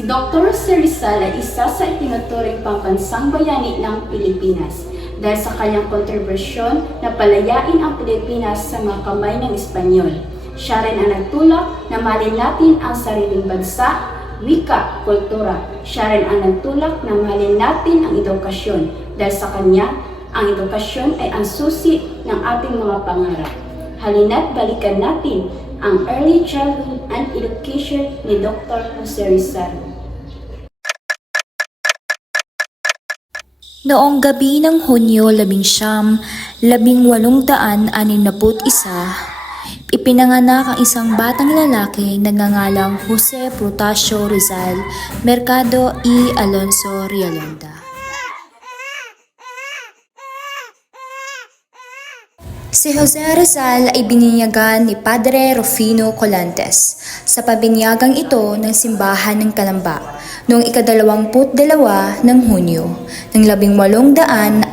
Si Dr. Jose Rizal ay isa sa itinuturing pambansang bayani ng Pilipinas dahil sa kanyang kontribusyon na palayain ang Pilipinas sa mga kamay ng Espanyol. Siya rin ang nagtulak na mahalin natin ang sariling bansa, wika, kultura. Siya rin ang nagtulak na mahalin natin ang edukasyon dahil sa kanya, ang edukasyon ay ang susi ng ating mga pangarap. Halina't balikan natin ang Early Childhood and Education ni Dr. Jose Rizal. Noong gabi ng Hunyo 19, 1861, ipinanganak ang isang batang lalaki na nangangalang Jose Protasio Rizal Mercado y Alonso Realonda. Si Jose Rizal ay bininyagan ni Padre Rufino Colantes sa pabinyagang ito ng simbahan ng Calamba noong ika-22 ng Hunyo ng 1861.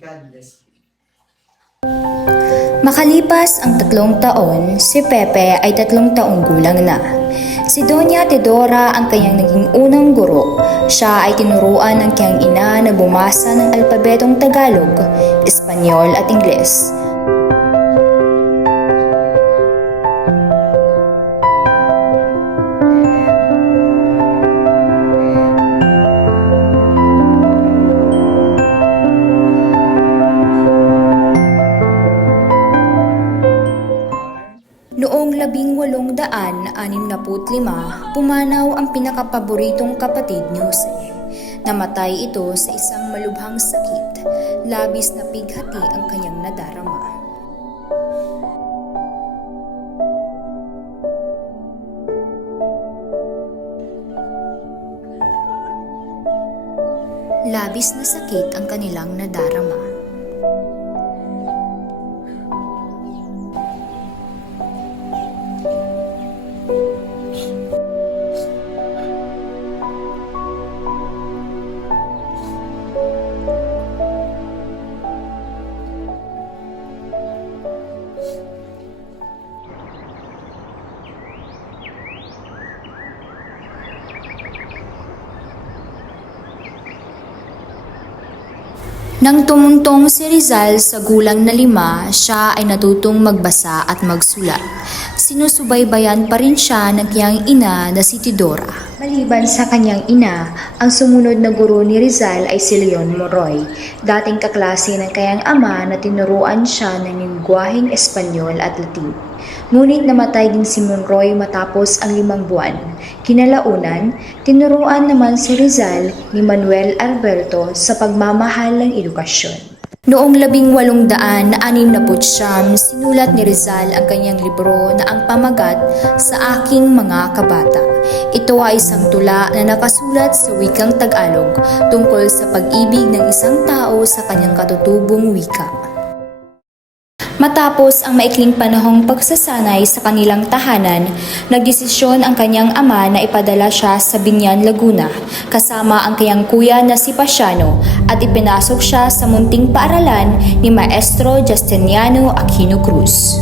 God bless you. Makalipas ang 3 taon, si Pepe ay 3 taong gulang na. Si Doña Teodora ang kanyang naging unang guro. Siya ay tinuruan ng kanyang ina na bumasa ng alpabetong Tagalog, Espanyol at Ingles. Noong 1865, pumanaw ang pinakapaboritong kapatid ni Jose. Namatay ito sa isang malubhang sakit, labis na pighati ang kanyang nadarama. Labis na sakit ang kanilang nadarama. Nang tumuntong si Rizal sa gulang na 5, siya ay natutong magbasa at magsulat. Sinusubaybayan pa rin siya ng kanyang ina na si Teodora. Maliban sa kanyang ina, ang sumunod na guro ni Rizal ay si Leon Moroy, dating kaklase ng kanyang ama na tinuruan siya ng lingwaheng Espanyol at Latin. Ngunit namatay din si Monroy matapos ang 5 buwan. Kinalaunan, tinuruan naman si Rizal ni Manuel Alberto sa pagmamahal ng edukasyon. Noong 1869, sinulat ni Rizal ang kanyang libro na ang pamagat sa aking mga kabata. Ito ay isang tula na nakasulat sa wikang Tagalog tungkol sa pag-ibig ng isang tao sa kanyang katutubong wika. Matapos ang maikling panahong pagsasanay sa kanilang tahanan, nagdesisyon ang kanyang ama na ipadala siya sa Binyan, Laguna, kasama ang kanyang kuya na si Pasiano at ipinasok siya sa munting paaralan ni Maestro Justiniano Aquino Cruz.